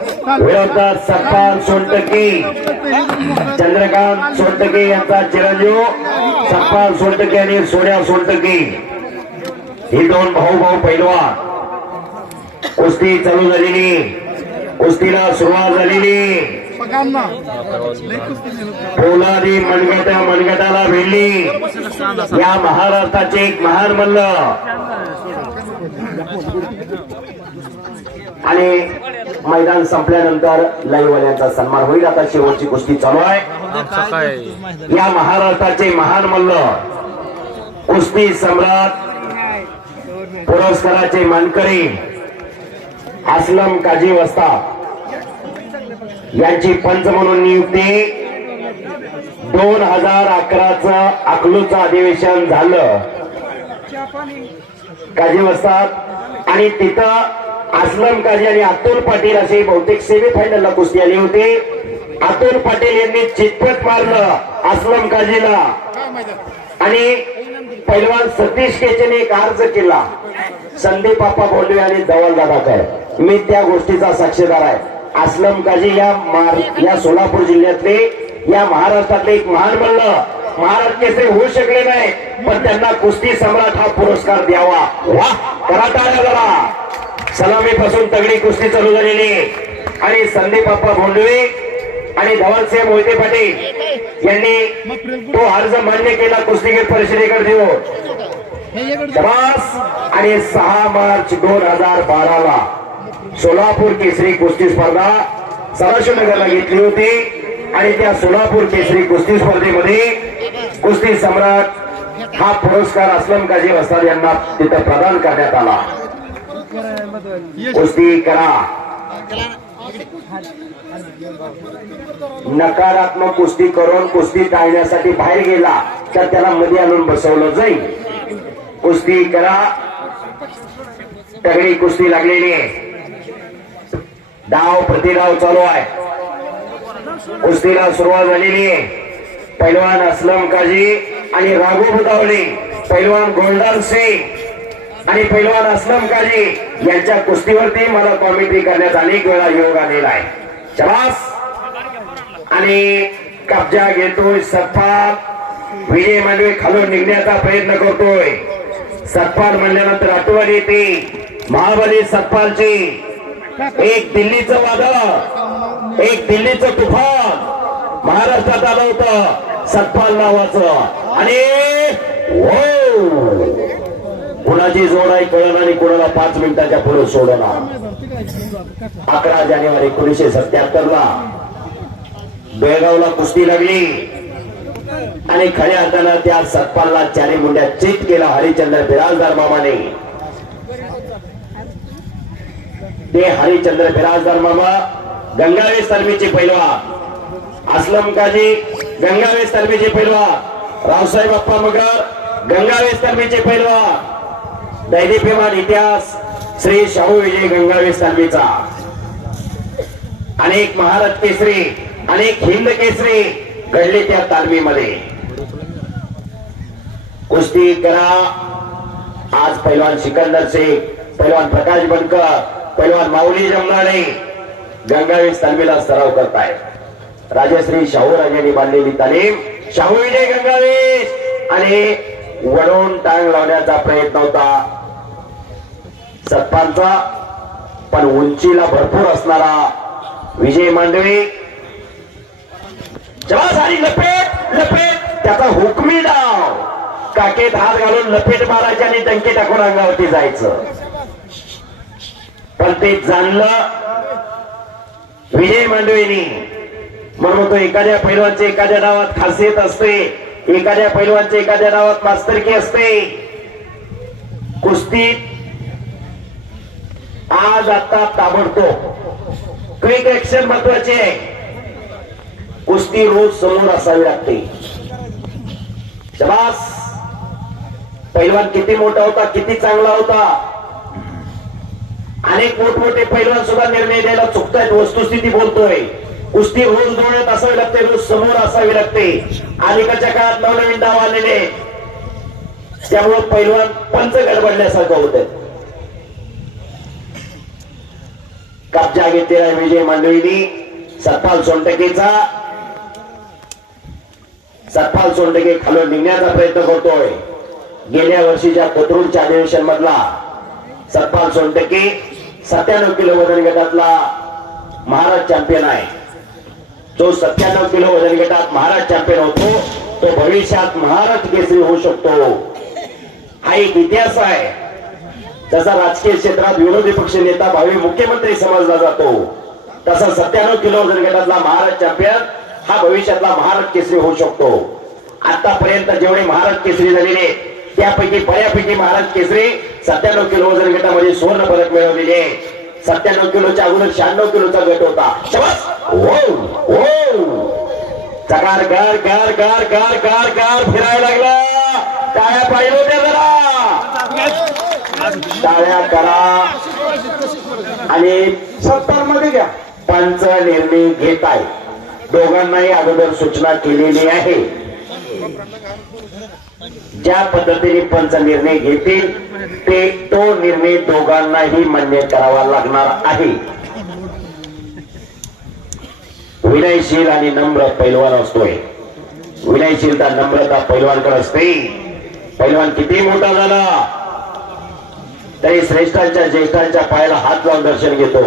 विरोधात सप्पाल सोनटकी चंद्रकांत सोनटके यांचा चिरंजीव. सप्पाल सोनटके आणि सोन्या सोनटके ही दोन भाऊ भाऊ पैलवान. कुस्ती चालू झालेली. कुस्तीला सुरुवात झालेली. पोलादी मनगटा मनगटाला भिडली या महाराष्ट्राचे एक महान मल्ल आणि मैदान संपल्यानंतर लाईव्हवाल्यांचा सन्मान होईल. आता शेवटची कुस्ती चालू आहे. या महाराष्ट्राचे महान मल्ल कुस्ती सम्राट पुरस्काराचे मानकरी असलम काजी वस्ता यांची पंच म्हणून नियुक्ती. दोन हजार अकराचं अकलूचं अधिवेशन झालं. काजी वस्तात आणि तिथं असलम काजी आणि अतुल पाटील असे बहुतेक सेमी फायनलला कुस्ती आली होती. अतुल पाटील यांनी चितपट मारलं असलम काजीला आणि पैलवान सतीश केचेने एक अर्ज केला. संदीप आप्पा बोलवे आणि धवल दादाकर मी त्या गोष्टीचा साक्षीदार आहे. असलम काजी या मार- या सोलापूर जिल्ह्यातले या महाराष्ट्रातले एक महान बनलं महाराज केसरी होऊ शकले नाही पण त्यांना कुस्ती सम्राट हा पुरस्कार द्यावा. वा करा टाळ्या जरा. सलामीपासून तगडी कुस्ती चालू झालेली आणि संदीप बाप्पा भोंडवे आणि धवलसिंह मोहिते पाटील यांनी तो अर्ज मान्य केला कुस्तीगीर परिषदेकडे आणि सहा मार्च दोन हजार बारा ला सोलापूर केसरी कुस्ती स्पर्धा सदाशिवनगरला घेतली होती. आणि त्या सोलापूर केसरी कुस्ती स्पर्धेमध्ये कुस्ती सम्राट हा पुरस्कार असलम काजी वस्ताद यांना तिथं प्रदान करण्यात आला. कुस्ती करा. नकारात्मक कुस्ती करून कुस्ती टाळण्यासाठी बाहेर गेला तर त्याला मध्ये आणून बसवलं जाईल. कुस्ती करा. तगडी कुस्ती लागलेली आहे. डाव प्रतिडाव चालू आहे. कुस्तीला सुरुवात झालेली आहे. पैलवान असलम काजी आणि राघू बुदावले. पैलवान गोल्डन सिंग. आणि पैलवान असलम काजी यांच्या कुस्तीवरती मला कॉमेंट्री करण्यात अनेक वेळा योग आलेला आहे. आणि कब्जा घेतोय सत्पाल. विजय मांडवे खालून निघण्याचा प्रयत्न करतोय. सत्पाल म्हणल्यानंतर आठवण येते. महाबली सत्पालची. एक दिल्लीचं वादळ एक दिल्लीचं तुफान. महाराष्ट्रात आलं होतं सत्पाल नावाचं. आणि हो! कुणाची जोड आहे कळण आणि कुणाला पाच मिनिटाच्या पुढे सोडणार अकरा जानेवारी एकोणीसशे सत्याहत्तर ला बेळगावला कुस्ती लागली. आणि खऱ्या अर्थानं त्या सतपालला चारी मुंड्या चित केला हरिचंद्र बिराजदार मामाने. ते हरिचंद्र बिराजदार मामा गंगावेश तर्मीचे पैलवा. असलम काजी गंगावेश तर्मीचे पैलवा. रावसाहेब अप्पा मगर गंगावेश तर्मीचे पैलवा. दैदिप्यमान इतिहास श्री शाहू विजय गंगावे तर्मीचा अनेक महाराज केसरी अनेक हिंद केसरी घडले त्या तालमीमध्ये. कुस्ती करा. आज पैलवान सिकंदर सिंग पैलवान प्रकाश बनकर पैलवान माऊली जमणारे गंगावीर तालमीला सराव करताय राजश्री शाहू राजांनी बांधलेली तालीम शाहू विजय गंगावीर आणि वळून टांग लावण्याचा प्रयत्न होता. सत्पांचा पण उंचीला भरपूर असणारा विजय मांडवे जेव्हा झाली लपेट लपेट त्याचा हुकमी डाव. काकेत हात घालून लपेट मारायचे आणि डंके टाकून अंगावरती जायचं. पण ते जाणलं विजय मांडवेनी म्हणून तो एखाद्या पैलवानचे एखाद्या डावात खासियत असते एखाद्या पैलवानचे एखाद्या नावात मास्तरकी असते. कुस्तीत आज आता ताबडतोब क्विक ऍक्शन महत्त्वाचे आहे. कुस्ती रोज समोर असावी लागते. शबास पैलवान किती मोठा होता किती चांगला होता? अनेक मोठमोठे पैलवान सुद्धा निर्णय द्यायला चुकतायत वस्तुस्थिती बोलतोय. कुस्ती रोज डोळ्यात असावी लागते रोज समोर असावी लागते. अलीकडच्या काळात नवनवीन डाव आलेले त्यामुळे पैलवान पंच गडबडल्यासारखं होत कब्जा घेतलेला आहे विजय मांडवीनी सतपाल सोनटकेचा. सतपाल सोनटके खालून निघण्याचा प्रयत्न करतोय. गेल्या वर्षीच्या कोथरूडच्या अधिवेशन मधला सतपाल सोनटके सत्त्याण्णव किलो वजन गटातला महाराज चॅम्पियन आहे. जो सत्त्याण्णव किलो वजन गटात महाराज चॅम्पियन होतो तो भविष्यात महाराज केसरी होऊ शकतो. हा एक इतिहास आहे. जसा राजकीय क्षेत्रात विरोधी पक्ष नेता भावी मुख्यमंत्री समजला जातो तसा सत्त्याण्णव किलो वजन गटातला महाराज चॅम्पियन हा भविष्यातला महाराज केसरी होऊ शकतो. आतापर्यंत जेवढे महाराज केसरी झालेले त्यापैकी बऱ्यापैकी महाराज केसरी सत्त्याण्णव किलो वजन गटामध्ये सुवर्ण पदक मिळवलेले सत्त्याण्णव किलोच्या अगोदर शहाण्णव किलोचा गट होता. चकार गार गार गार गार गार गार फिरायला लागला. काय पाहिलं होत्या. टाळ्या करा. आणि सत्तरमध्ये घ्या. पंच निर्णय घेत आहे. दोघांनाही अगोदर सूचना केलेली आहे. ज्या पद्धतीने पंच निर्णय घेतील ते तो निर्णय दोघांनाही मान्य करावा लागणार आहे. विनयशील आणि नम्र पैलवान असतोय. विनयशीलता नम्रता पैलवानकडे असते. पैलवान किती मोठा झाला? तरी श्रेष्ठांच्या ज्येष्ठांच्या पायाला हात लावून दर्शन घेतो.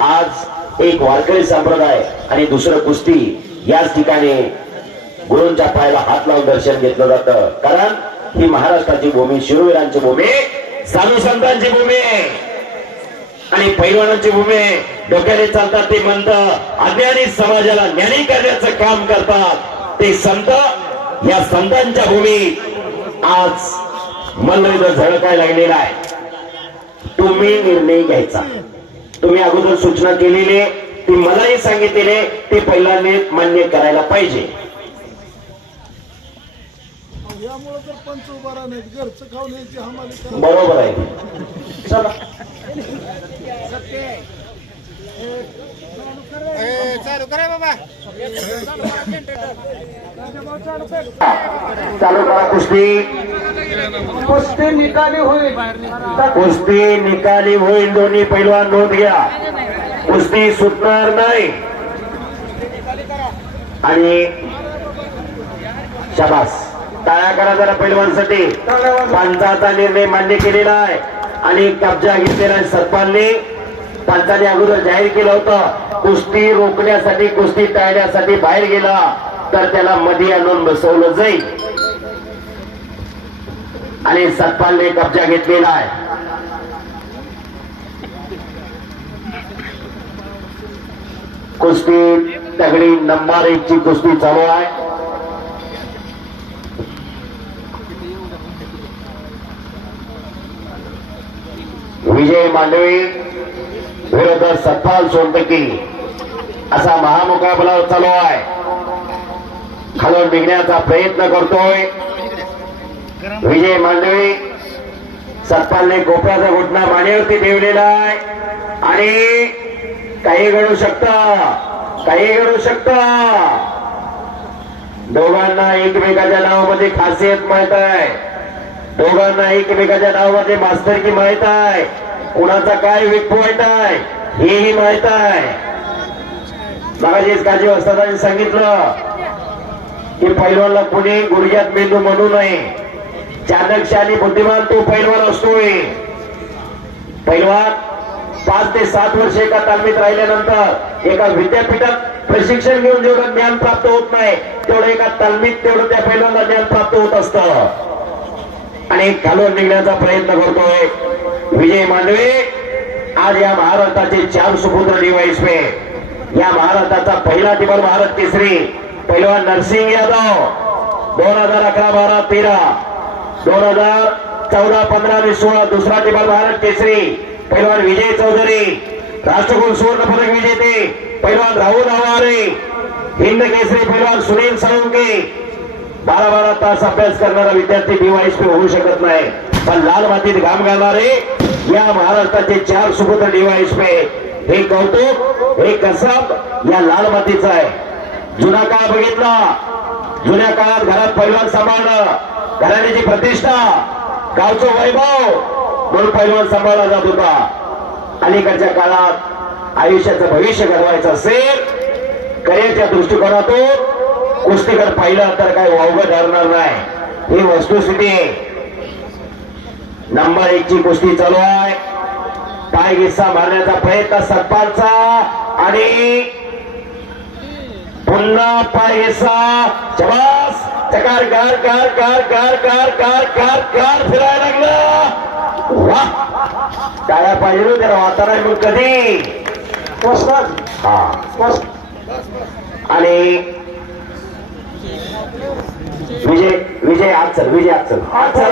आज एक वारकरी संप्रदाय आणि दुसरं कुस्ती याच ठिकाणी गुरूंच्या पायाला हात लावून दर्शन घेतलं जातं. कारण ही महाराष्ट्राची भूमी शिववीरांची भूमी साधू संतांची भूमी आहे आणि पैलवानांची भूमी. डोक्याने चालतात ते मंत. अज्ञानी समाजाला ज्ञानी करण्याचं काम करतात. ते संत या संतांच्या भूमीत आज मल्लयुद्ध झळकायला लागलेला आहे. तुम्ही निर्णय घ्यायचा. तुम्ही अगोदर सूचना केलेली आहे, ती मलाही सांगितलेली आहे, ते पहिल्यांदा मान्य करायला पाहिजे. बरोबर आहे. चला. चालू करा बाबा. चालू करा कुस्ती. कुस्ती निकाली होईल. कुस्ती निकाली होईल दोन्ही पैलवान नोंद घ्या. कुस्ती सुटणार नाही. आणि शबास. टाळ्या करा जरा पैलवानसाठी. पंचाचा निर्णय मान्य केलेला आहे. आणि कब्जा घेतलेला आहे सरपंचने. पंचाने अगोदर जाहीर केलं होतं. कुस्ती रोखण्यासाठी कुस्ती टाळण्यासाठी बाहेर गेला. तर त्याला मध्ये आणून बसवलं जाईल. आणि सतपालने कब्जा घेतलेला आहे. कुस्ती तगडी नंबर एक ची कुस्ती चालू आहे. विजय मांडवी विरुद्ध सत्पाल सोनटकी असा महामुकाबला चालू आहे. खालून निघण्याचा प्रयत्न करतोय. विजय मांडवी सतपालने गोप्याचा घुटणा मानेवरती ठेवलेला आहे. आणि काही घडू शकत काही घडू शकत. दोघांना एकमेकाच्या नावामध्ये खासियत माहीत आहे. दोघांना एकमेकाच्या नावामध्ये मास्तरकी माहीत आहे. कुणाचा काय विक माहीत आहे हेही माहीत आहे. मगाशीच काजी वस्तादांनी सांगितलं की पैलवानला कुणी गुडघ्यात मेंदू म्हणू नये. चाणक्य आणि बुद्धिमान तो पैलवान असतोय. पैलवान पाच ते सात वर्ष एका तालमीत राहिल्यानंतर एका विद्यापीठात प्रशिक्षण घेऊन जेवढं ज्ञान प्राप्त होत नाही तेवढं एका तालमीत तेवढं त्या पैलवानला ज्ञान प्राप्त होत असतं. आणि घालून निघण्याचा प्रयत्न करतोय विजय मांडवे. आज या महाराष्ट्राचे चार सुपुत्र डिवाइसमे या महाराष्ट्राचा पहिला टिबल भारत केसरी पैलवान नरसिंग यादव. दोन हजार अकरा बारा तेरा. दोन हजार चौदा पंधरा आणि सोळा दुसरा टिबल भारत केसरी. पैलवान विजय चौधरी. राष्ट्रकुल सुवर्ण पदक विजेते पैलवान राहुल आवारे हिंद केसरी पैलवान सुनील साळुंके. बारा बारा तास अभ्यास करणारा विद्यार्थी डीवायसपी होऊ शकत नाही. पण लाल मातीत घाम घालणारे या महाराष्ट्राचे चार सुपुत्र पे हे कौतुक हे कसब या लाल मातीचं आहे. जुना काळ बघितला. जुन्या काळात घरात पैलवान सांभाळणं. घराण्याची प्रतिष्ठा गावचं वैभव म्हणून पैलवान सांभाळला जात होता. अलीकडच्या काळात आयुष्याचं भविष्य घडवायचं असेल करिअरच्या दृष्टिकोनातून कुस्तीकडे पाहिलं तर काही वावगं ठरणार नाही. ही वस्तुस्थिती. नंबर एक ची कुस्ती चालू आहे. पाय गिस्सा मारण्याचा प्रयत्न सत्पालचा आणि पुन्हा पाय हिस्सा शबास चकार कार कार कार कार कार कार कार कार फिरायला लागलं. वा. काय पाहिजे त्याला वातावरण मग कधी? हा. आणि विजय विजय आज चल विजय आज चल आज चला.